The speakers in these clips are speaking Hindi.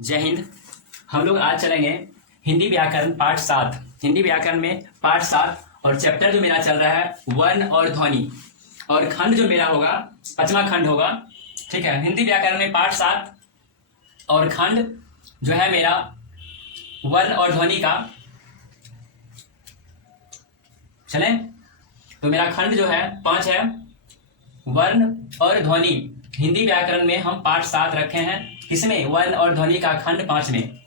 जय हिंद। हम लोग आज चलेंगे हिंदी व्याकरण पाठ 7। हिंदी व्याकरण में पाठ 7 और चैप्टर जो मेरा चल रहा है वर्ण और ध्वनि, और खंड जो मेरा होगा 5वां खंड होगा। ठीक है, हिंदी व्याकरण में पाठ 7 और खंड जो है मेरा वर्ण और ध्वनि का। चलें, तो मेरा खंड जो है 5 है, वर्ण और ध्वनि। हिंदी व्याकरण में हम पाठ 7 रखे हैं, किसमें? वर्ण और ध्वनि का खंड 5 में।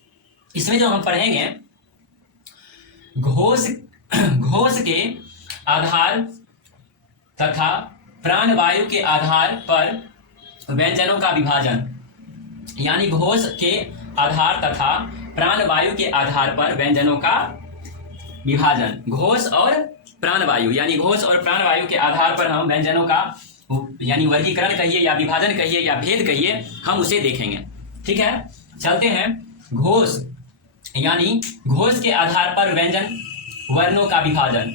इसमें जो हम पढ़ेंगे घोष घोष के आधार तथा प्राणवायु के आधार पर व्यंजनों का विभाजन, यानी घोष के आधार तथा प्राणवायु के आधार पर व्यंजनों का विभाजन। घोष और प्राणवायु, यानी घोष और प्राणवायु के आधार पर हम व्यंजनों का यानी वर्गीकरण कहिए या विभाजन कहिए या भेद कहिए, हम उसे देखेंगे। ठीक है, चलते हैं। घोष यानी घोष के आधार पर व्यंजन वर्णों का विभाजन।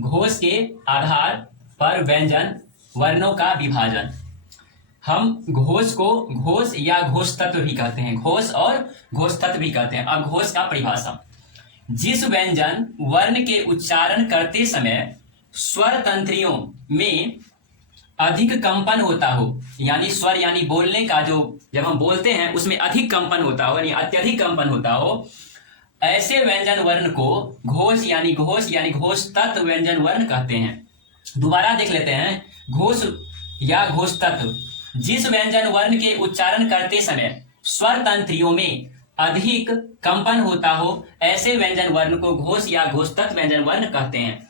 घोष के आधार पर व्यंजन वर्णों का विभाजन। हम घोष को घोष या घोष तत्व भी कहते हैं, घोष और घोष तत्व भी कहते हैं। अब घोष का परिभाषा: जिस व्यंजन वर्ण के उच्चारण करते समय स्वर तंत्रियों में अधिक कंपन होता हो, यानी स्वर यानी बोलने का जो जब हम बोलते हैं उसमें अधिक कंपन होता हो, यानी अत्यधिक कंपन होता हो, ऐसे व्यंजन वर्ण को घोष यानी घोष तत्व व्यंजन वर्ण कहते हैं। दोबारा देख लेते हैं। घोष या घोष तत्व: जिस व्यंजन वर्ण के उच्चारण करते समय स्वर तंत्रियों में अधिक कंपन होता हो, ऐसे व्यंजन वर्ण को घोष या घोष तत्व व्यंजन वर्ण कहते हैं।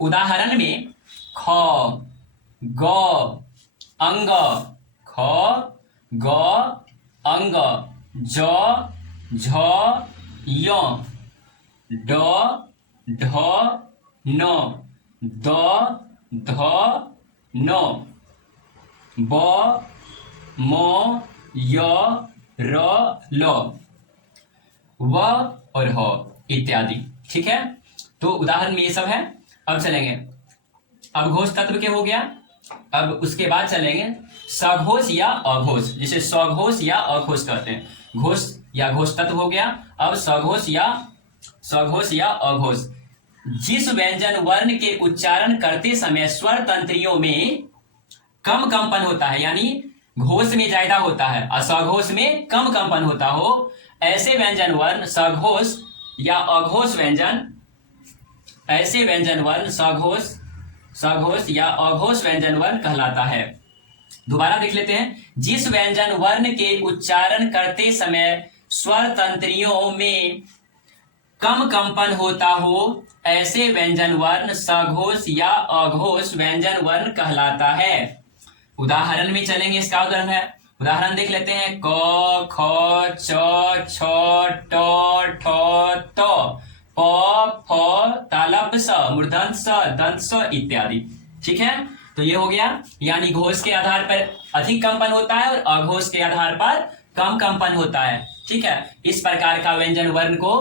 उदाहरण में ख, ग, अंग, ख, ग, अंग, ज, झ, य, ड, ढ, न, द, ध, न, ब, म, य, र, ल, व और ह इत्यादि। ठीक है, तो उदाहरण में ये सब है। अब चलेंगे, अब घोष तत्व के हो गया। अब उसके बाद चलेंगे सघोष या अघोष, जिसे सघोष या अघोष कहते हैं। घोष या घोष तत्व हो गया। अब सघोष या अघोष: जिस व्यंजन वर्ण के उच्चारण करते समय स्वर तंत्रियों में कम कंपन होता है, यानी घोष में ज्यादा होता है और सघोष में कम कंपन होता हो, ऐसे व्यंजन वर्ण सघोष या अघोष व्यंजन, ऐसे व्यंजन वर्ण सघोष या अघोष व्यंजन वर्ण कहलाता है। दोबारा देख लेते हैं। जिस व्यंजन वर्ण के उच्चारण करते समय स्वर तंत्रियों में कम कंपन होता हो, ऐसे व्यंजन वर्ण सघोष या अघोष व्यंजन वर्ण कहलाता है। उदाहरण में चलेंगे, इसका उदाहरण है। उदाहरण देख लेते हैं। क, ख, छ, छ, ट, ठ, त, प, फ, तालव्य स, मूर्धन्य स, दंत स इत्यादि। ठीक है, तो ये हो गया, यानी घोष के आधार पर अधिक कंपन होता है और अघोष के आधार पर कम कंपन होता है। ठीक है, इस प्रकार का व्यंजन वर्ण को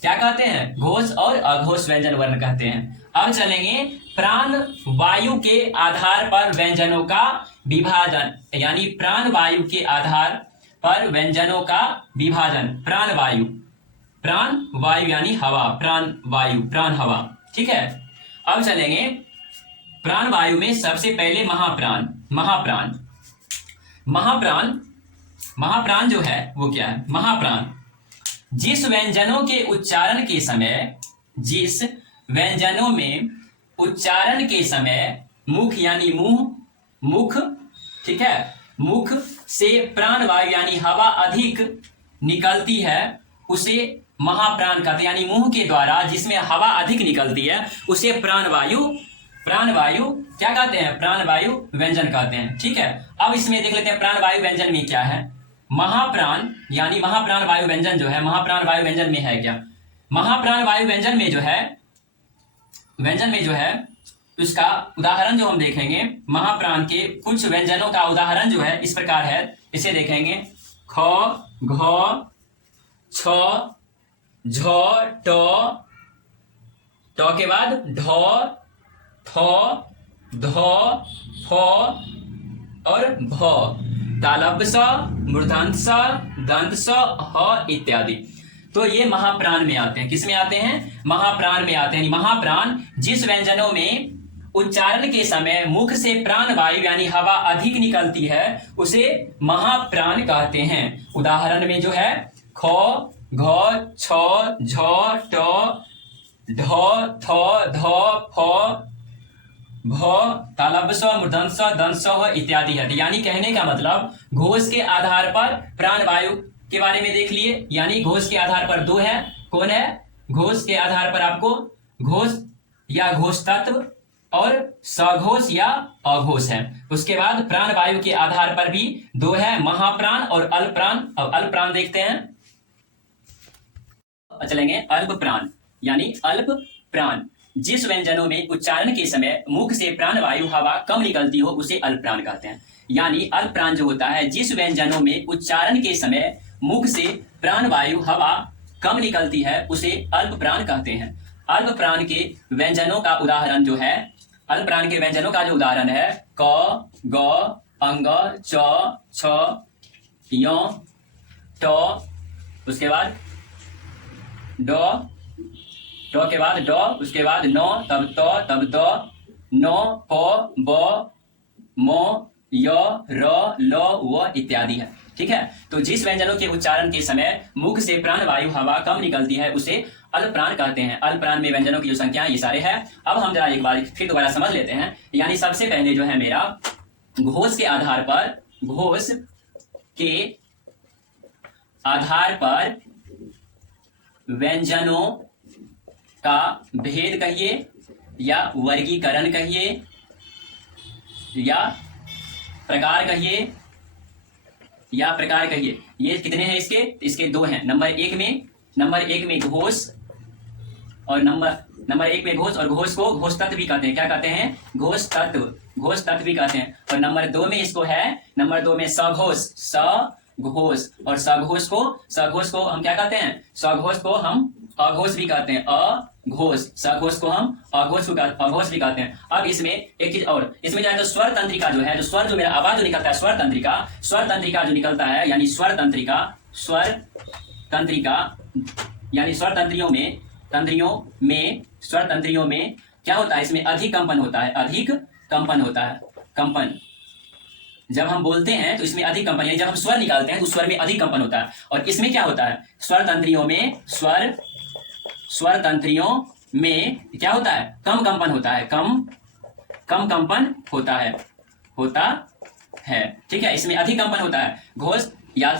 क्या कहते हैं? घोष और अघोष व्यंजन वर्ण कहते हैं। अब चलेंगे प्राण वायु के आधार पर व्यंजनों का विभाजन, यानी प्राण वायु के आधार पर व्यंजनों का विभाजन। प्राण वायु यानी हवा, प्राण वायु, प्राण हवा। ठीक है, अब चलेंगे प्राण वायु में सबसे पहले महाप्राण जो है वो क्या है? महाप्राण जिस व्यंजनों के उच्चारण के समय मुख यानी मुख, ठीक है, मुख से प्राण वायु यानी हवा अधिक निकलती है, उसे महाप्राण कहते हैं। यानी मुंह के द्वारा जिसमें हवा अधिक निकलती है उसे प्राण वायु क्या कहते हैं? प्राण वायु व्यंजन कहते हैं। ठीक है, अब इसमें देख लेते हैं प्राण वायु व्यंजन में क्या है। महाप्राण यानी महाप्राण वायु व्यंजन जो है, महाप्राण वायु व्यंजन में है क्या? महाप्राण वायु व्यंजन में जो है उसका उदाहरण जो हम देखेंगे, महाप्राण के कुछ व्यंजनों का उदाहरण जो है इस प्रकार है। इसे देखेंगे। ख, घ, छ, झ, ट के बाद ढ, थ, ध, फ और भ। तालव्य स, मूर्धन्य स, दंत स, ह इत्यादि। तो ये महाप्राण में आते हैं। किस में आते हैं? महाप्राण में आते हैं। महाप्राण जिस व्यंजनों में उच्चारण के समय मुख से प्राण वायु यानी हवा अधिक निकलती है उसे महाप्राण कहते हैं। उदाहरण में जो है ख, घ, छ, झ, ट, ढ, थ, ध, फ, भ, तालव्य स, मूर्धन्य स, दंत स, ह इत्यादि है। यानी कहने का मतलब घोष के आधार पर प्राण वायु के बारे में देख लिए, यानी घोष के आधार पर दो है। कौन है? घोष के आधार पर आपको घोष या घोष तत्व और सघोष या अघोष है। उसके बाद प्राण वायु के आधार पर भी दो है, महाप्राण और अल्पप्राण। अब अल्पप्राण देखते हैं, चलेंगे। अल्पप्राण यानी अल्प प्राण जिस व्यंजनों में उच्चारण के समय मुख से प्राण वायु हवा कम निकलती हो उसे अल्पप्राण कहते हैं। यानी अल्पप्राण जो होता है जिस व्यंजनों में उच्चारण के समय मुख से प्राण वायु हवा कम निकलती है उसे अल्पप्राण कहते हैं। अल्पप्राण के व्यंजनों का उदाहरण जो है, अल्पप्राण के व्यंजनों का जो उदाहरण है क, ग, अंग, च, छ, य, ट, उसके बाद ड, ट के बाद ड, उसके बाद न, तब त, तब द, न, प, ब, म, य, र, ल, व इत्यादि है। ठीक है। तो जिस व्यंजनों के उच्चारण के समय मुख से प्राण वायु हवा कम निकलती है उसे अल्पप्राण कहते हैं। अल्पप्राण में व्यंजनों की जो संख्या ये सारे हैं। अब हम जरा एक बार फिर दोबारा समझ लेते हैं। यानी सबसे पहले जो है मेरा घोष के आधार पर, घोष के आधार पर व्यंजनों का भेद कहिए या वर्गीकरण कहिए या प्रकार कहिए या प्रकार कहिए। ये कितने हैं इसके? इसके दो हैं। नंबर एक में घोष और नंबर एक में घोष, और घोष को घोष तत्व भी कहते हैं। क्या कहते हैं? घोष तत्व भी कहते हैं। और नंबर दो में इसको है, नंबर दो में सघोष, सघोष, और सघोष को हम क्या कहते हैं? सघोष को हम अघोष भी कहते हैं। अघोष, सघोष को हम अघोष भी कहते हैं। अब इसमें एक चीज और, इसमें जो है तो स्वर तंत्रिका जो है, जो स्वर जो मेरा आवाज जो निकलता है, स्वर तंत्रिका जो निकलता है, यानी स्वर तंत्रिका यानी स्वर तंत्रियों में क्या होता है? इसमें अधिक कंपन होता है। कंपन जब हम बोलते हैं तो इसमें अधिक कंपन, यानी जब हम स्वर निकालते हैं तो स्वर में अधिक कंपन होता है। और इसमें क्या होता है? स्वर तंत्रियों में क्या होता है? कम कंपन होता है। कम कंपन होता है। ठीक है। इसमें अधिक कंपन होता है। घोष या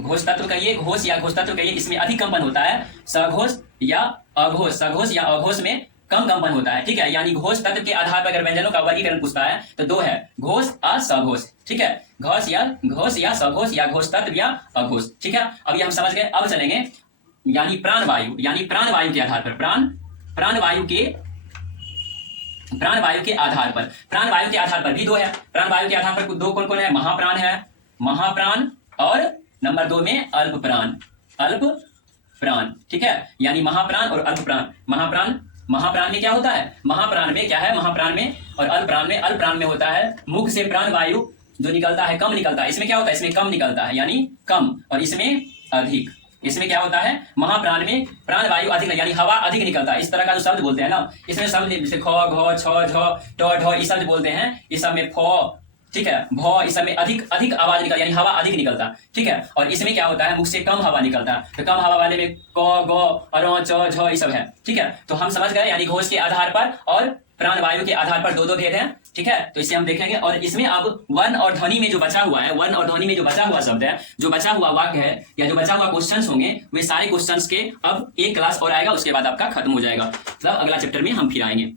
घोष तत्व कहिए, इसमें अधिक कंपन होता है। सघोष या अघोष में कम कंपन होता है। ठीक है। यानी घोष तत्व के आधार पर अगर व्यंजनों का वर्गीकरण पूछता है तो दो है, घोष और सघोष। ठीक है। घोष या सघोष या घोष तत्व या अघोष। ठीक है। अब ये हम समझ गए। अब चलेंगे यानी प्राण वायु के आधार पर, प्राण वायु के आधार पर भी दो है। प्राण वायु के आधार पर दो कौन कौन है? महाप्राण और नंबर दो में अल्पप्राण। ठीक है। यानी महाप्राण और अल्पप्राण। महाप्राण में क्या होता है? महाप्राण और अल्पप्राण में होता है मुख से प्राण वायु जो निकलता है कम निकलता है। इसमें क्या होता है? इसमें कम निकलता है, यानी कम, और इसमें अधिक। इसमें क्या होता है? महाप्राण में प्राण वायु अधिक, यानी हवा अधिक निकलता है। इस तरह का जो शब्द बोलते हैं ना, इसमें शब्द जैसे ख, घ, छ, झ, ट, ढ, ये शब्द बोलते हैं। इस सब में फ, ठीक है, भ, इस सब में अधिक आवाज निकल, यानी हवा अधिक निकलता। ठीक है। और इसमें क्या होता है? मुख से कम हवा निकलता है। तो कम हवा वाले में क, ग, र, च, झ ये सब है। ठीक है। तो हम समझ गए, यानी घोष के आधार पर और प्राण वायु के आधार पर दो भेद हैं। ठीक है। तो इसे हम देखेंगे। और इसमें अब वर्ण और ध्वनि में जो बचा हुआ शब्द है, जो बचा हुआ वाक्य है या जो बचा हुआ क्वेश्चंस होंगे, वे सारे क्वेश्चंस के अब एक क्लास और आएगा, उसके बाद आपका खत्म हो जाएगा। मतलब अगला चैप्टर में हम फिर आएंगे।